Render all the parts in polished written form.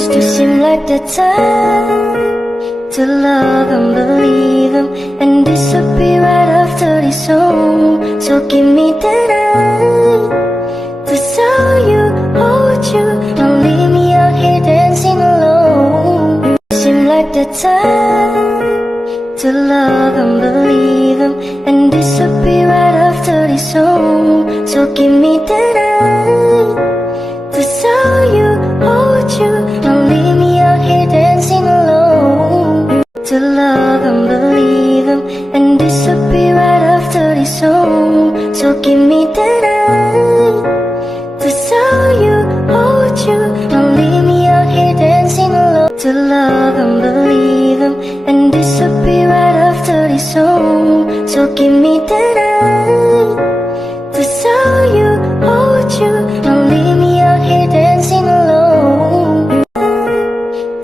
used to seem like the time to love and believe him and disappear right after this song. So give me the night to saw you, hold you, don't leave me out here dancing alone. You seem like the time to love and believe him and disappear right after this song. So give me the night to saw you, hold you, don't leave me out here dancing alone. To love and believe him and disappear right after this song. So give me the night to saw you, hold you, don't leave me out here dancing alone. To love and believe him and disappear right after this song. So give me the night to saw you, hold you, don't leave me out here dancing alone.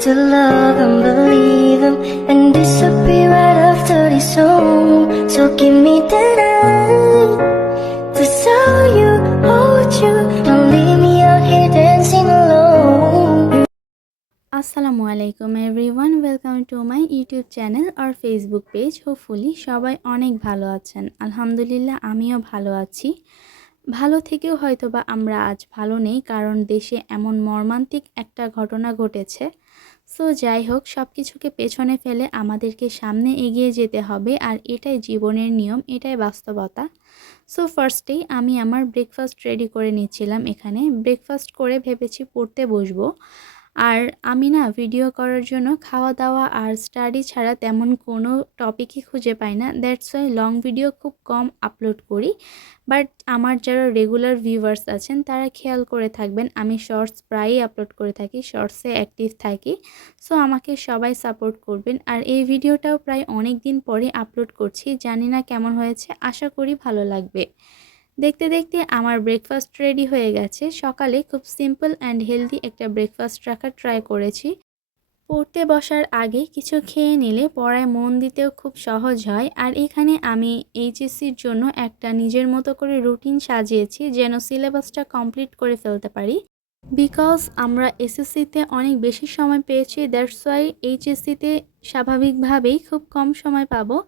To love and believe him and disappear right after this song. So give me the night to saw you, hold you, don't leave me out here dancing alone. আসসালামু আলাইকুম everyone, welcome to my YouTube channel আর Facebook page. Hopefully সবাই অনেক ভালো আছেন। আলহামদুলিল্লাহ আমিও ভালো আছি। ভালো থেকেও হয়তোবা আমরা আজ ভালো নেই, কারণ দেশে এমন মর্মান্তিক একটা ঘটনা ঘটেছে। সো যাই হোক, সব কিছুকে পেছনে ফেলে আমাদেরকে সামনে এগিয়ে যেতে হবে, আর এটাই জীবনের নিয়ম, এটাই বাস্তবতা। সো ফার্স্টেই আমি আমার ব্রেকফাস্ট রেডি করে নিচ্ছিলাম। এখানে ব্রেকফাস্ট করে ভেবেছি পড়তে বসবো। আর আমি না ভিডিও করার জন্য খাওয়া দাওয়া আর স্টাডি ছাড়া তেমন কোনো টপিকই খুঁজে পাই না। দ্যাটস ওয়াই লং ভিডিও খুব কম আপলোড করি। বাট আমার যারা রেগুলার ভিউয়ার্স আছেন তারা খেয়াল করে থাকবেন, আমি শর্টস প্রায়ই আপলোড করে থাকি, শর্টসে অ্যাক্টিভ থাকি। সো আমাকে সবাই সাপোর্ট করবেন। আর এই ভিডিওটাও প্রায় অনেক দিন পরে আপলোড করছি, জানি না কেমন হয়েছে, আশা করি ভালো লাগবে। দেখতে দেখতে আমার ব্রেকফাস্ট রেডি হয়ে গেছে। সকালে খুব সিম্পল অ্যান্ড হেলদি একটা ব্রেকফাস্ট রাখার ট্রাই করেছি। পড়তে বসার আগে কিছু খেয়ে নিলে পড়ায় মন দিতেও খুব সহজ হয়। আর এখানে আমি এইচএসসির জন্য একটা নিজের মতো করে রুটিন সাজিয়েছি, যেন সিলেবাসটা কমপ্লিট করে ফেলতে পারি। বিকজ আমরা এসএসসিতে অনেক বেশি সময় পেয়েছি, দ্যাটস ওয়াই এইচএসসিতে স্বাভাবিকভাবেই খুব কম সময় পাবো।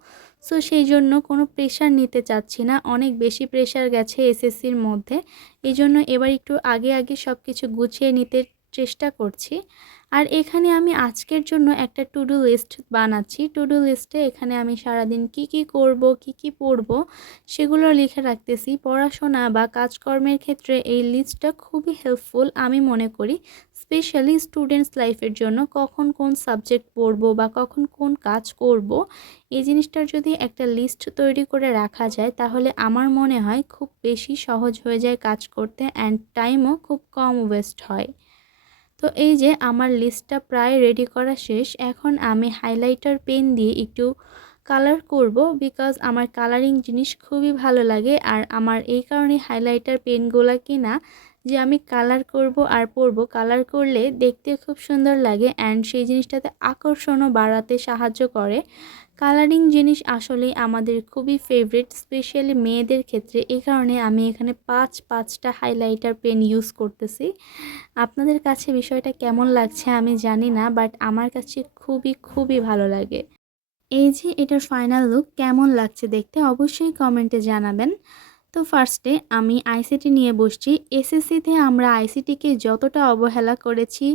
সো সেই জন্য কোনো প্রেশার নিতে চাচ্ছি না, অনেক বেশি প্রেশার গেছে এসএসসির মধ্যে। এই জন্য এবার একটু আগে আগে সব কিছু গুছিয়ে নিতে চেষ্টা করছি। আর এখানে আমি আজকের জন্য একটা টু ডু লিস্ট বানাচ্ছি। টু ডু লিস্টে এখানে আমি সারাদিন কি কি করব, কি কি পড়ব, সেগুলো লিখে রাখতেছি। পড়াশোনা বা কাজকর্মের ক্ষেত্রে এই লিস্টটা খুবই হেল্পফুল আমি মনে করি, স্পেশালি স্টুডেন্টস লাইফের জন্য। কখন কোন সাবজেক্ট পড়ব বা কখন কোন কাজ করব, এই জিনিসটার যদি একটা লিস্ট তৈরি করে রাখা যায় তাহলে আমার মনে হয় খুব বেশি সহজ হয়ে যায় কাজ করতে, অ্যান্ড টাইমও খুব কম ওয়েস্ট হয়। তো এই যে আমার লিস্টটা প্রায় রেডি করা শেষ। এখন আমি হাইলাইটার পেন দিয়ে একটু কালার করব, বিকজ আমার কালারিং জিনিস খুবই ভালো লাগে। আর আমার এই কারণে হাইলাইটার পেনগুলো কিনা, যে আমি কালার করব আর পরব, কালার করলে দেখতে খুব সুন্দর লাগে অ্যান্ড সেই জিনিসটাতে আকর্ষণও বাড়াতে সাহায্য করে। কালারিং জিনিস আসলেই আমাদের খুবই ফেভারিট, স্পেশালি মেয়েদের ক্ষেত্রে। এই কারণে আমি এখানে পাঁচটা হাইলাইটার পেন ইউজ করতেছি। আপনাদের কাছে বিষয়টা কেমন লাগছে আমি জানি না, বাট আমার কাছে খুবই খুবই ভালো লাগে। এই যে এটার ফাইনাল লুক কেমন লাগছে দেখতে অবশ্যই কমেন্টে জানাবেন। তো ফার্স্টে আমি আইসিটি নিয়ে বসছি। এসএসসিতে আমরা আইসিটিকে যতটা অবহেলা করেছি,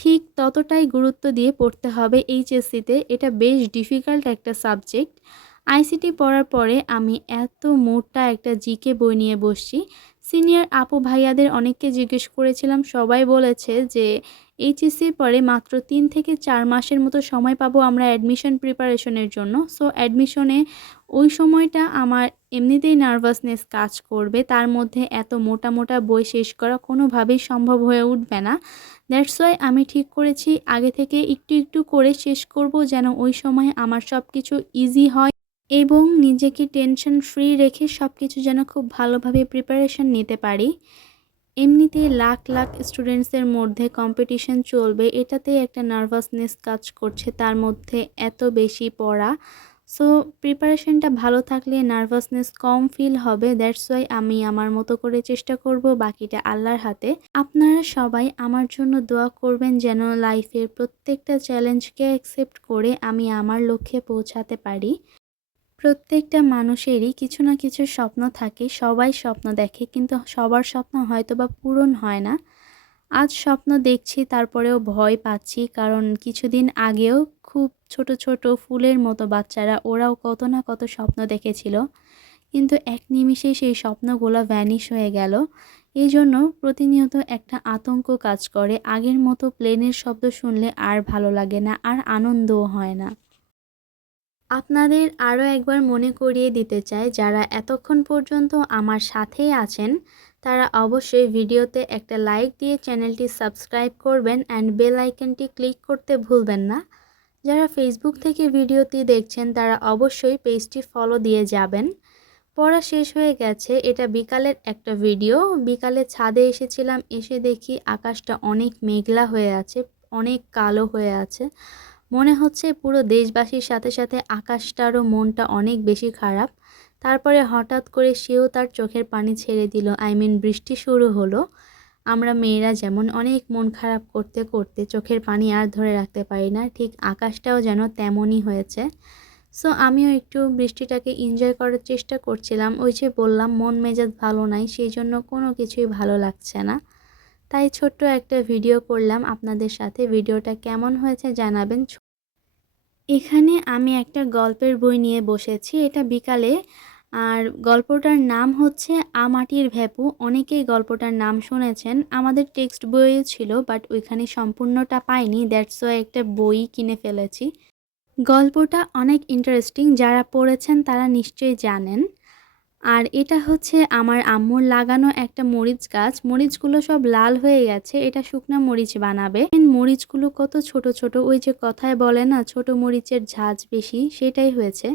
ঠিক ততটাই গুরুত্ব দিয়ে পড়তে হবে এইচএসসিতে। এটা বেশ ডিফিকাল্ট একটা সাবজেক্ট। আইসিটি পড়ার পরে আমি এত মোটা একটা জিকে বই নিয়ে বসছি। সিনিয়র আপু ভাইয়াদের অনেককে জিজ্ঞেস করেছিলাম, সবাই বলেছে যে এইচএসসির পরে মাত্র 3 থেকে 4 মাসের মতো সময় পাবো আমরা অ্যাডমিশন প্রিপারেশনের জন্য। সো অ্যাডমিশনে ওই সময়টা আমার এমনিতেই নার্ভাসনেস কাজ করবে, তার মধ্যে এত মোটা মোটা বই শেষ করা কোনোভাবেই সম্ভব হয়ে উঠবে না। দ্যাটস ওয়াই আমি ঠিক করেছি আগে থেকে একটু একটু করে শেষ করব, যেন ওই সময় আমার সব কিছু ইজি হয় এবং নিজেকে টেনশন ফ্রি রেখে সব কিছু যেন খুব ভালোভাবে প্রিপারেশন নিতে পারি। এমনিতেই লাখ লাখ স্টুডেন্টসদের মধ্যে কম্পিটিশন চলবে, এটাতেই একটা নার্ভাসনেস কাজ করছে, তার মধ্যে এত বেশি পড়া। সো প্রিপারেশনটা ভালো থাকলে নার্ভাসনেস কম ফিল হবে। দ্যাটস ওয়াই আমি আমার মতো করে চেষ্টা করব, বাকিটা আল্লাহর হাতে। আপনারা সবাই আমার জন্য দোয়া করবেন যেন লাইফের প্রত্যেকটা চ্যালেঞ্জকে অ্যাকসেপ্ট করে আমি আমার লক্ষ্যে পৌঁছাতে পারি। প্রত্যেকটা মানুষেরই কিছু না কিছু স্বপ্ন থাকে, সবাই স্বপ্ন দেখে, কিন্তু সবার স্বপ্ন হয়তোবা পূরণ হয় না। আজ স্বপ্ন দেখছি, তারপরেও ভয় পাচ্ছি, কারণ কিছুদিন আগেও খুব ছোট ছোট ফুলের মতো বাচ্চারা ওরাও কত না কত স্বপ্ন দেখেছিল, কিন্তু এক নিমিষে সেই স্বপ্নগুলো ভ্যানিশ হয়ে গেল। এই জন্য প্রতিনিয়ত একটা আতঙ্ক কাজ করে। আগের মতো প্লেনের শব্দ শুনলে আর ভালো লাগে না, আর আনন্দও হয় না। আপনাদের আরও একবার মনে করিয়ে দিতে চাই, যারা এতক্ষণ পর্যন্ত আমার সাথেই আছেন তারা অবশ্যই ভিডিওতে একটা লাইক দিয়ে চ্যানেলটি সাবস্ক্রাইব করবেন অ্যান্ড বেল আইকনটি ক্লিক করতে ভুলবেন না। যারা ফেসবুক থেকে ভিডিওটি দেখছেন তারা অবশ্যই পেজটি ফলো দিয়ে যাবেন। পড়া শেষ হয়ে গেছে, এটা বিকালের একটা ভিডিও। বিকালে ছাদে এসেছিলাম, এসে দেখি আকাশটা অনেক মেঘলা হয়ে আছে, অনেক কালো হয়ে আছে। মনে হচ্ছে পুরো দেশবাসীর সাথে সাথে আকাশটারও মনটা অনেক বেশি খারাপ। তারপরে হঠাৎ করে সেও তার চোখের পানি ছেড়ে দিল, বৃষ্টি শুরু হলো। আমরা মেয়েরা যেমন অনেক মন খারাপ করতে করতে চোখের পানি আর ধরে রাখতে পারি না, ঠিক আকাশটাও যেন তেমনই হয়েছে। সো আমিও একটু বৃষ্টিটাকে এনজয় করার চেষ্টা করছিলাম। ওই যে বললাম, মন মেজাজ ভালো নাই, সেই জন্য কোনো কিছুই ভালো লাগছে না। তাই ছোট্ট একটা ভিডিও করলাম আপনাদের সাথে। ভিডিওটা কেমন হয়েছে জানাবেন। এখানে আমি একটা গল্পের বই নিয়ে বসেছি, এটা বিকালে। আর গল্পটার নাম হচ্ছে আমাটির ভেপু। অনেকেই গল্পটার নাম শুনেছেন, আমাদের টেক্সট বইও ছিল, বাট ওইখানে সম্পূর্ণটা পাইনি। দ্যাটস ওয়াই একটা বই কিনে ফেলেছি। গল্পটা অনেক ইন্টারেস্টিং, যারা পড়েছেন তারা নিশ্চয়ই জানেন। আর এটা হচ্ছে আমার আম্মুর লাগানো একটা মরিচ গাছ। মরিচগুলো সব লাল হয়ে গেছে, এটা শুকনা মরিচ বানাবে। মরিচগুলো কত ছোট ছোট, ওই যে কথায় বলে না, ছোট মরিচের ঝাঁজ বেশি, সেটাই হয়েছে।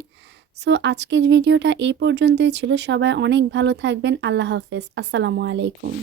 সো আজকের ভিডিওটা এই পর্যন্তই ছিল। সবাই অনেক ভালো থাকবেন। আল্লাহ হাফেজ। আসসালামু আলাইকুম।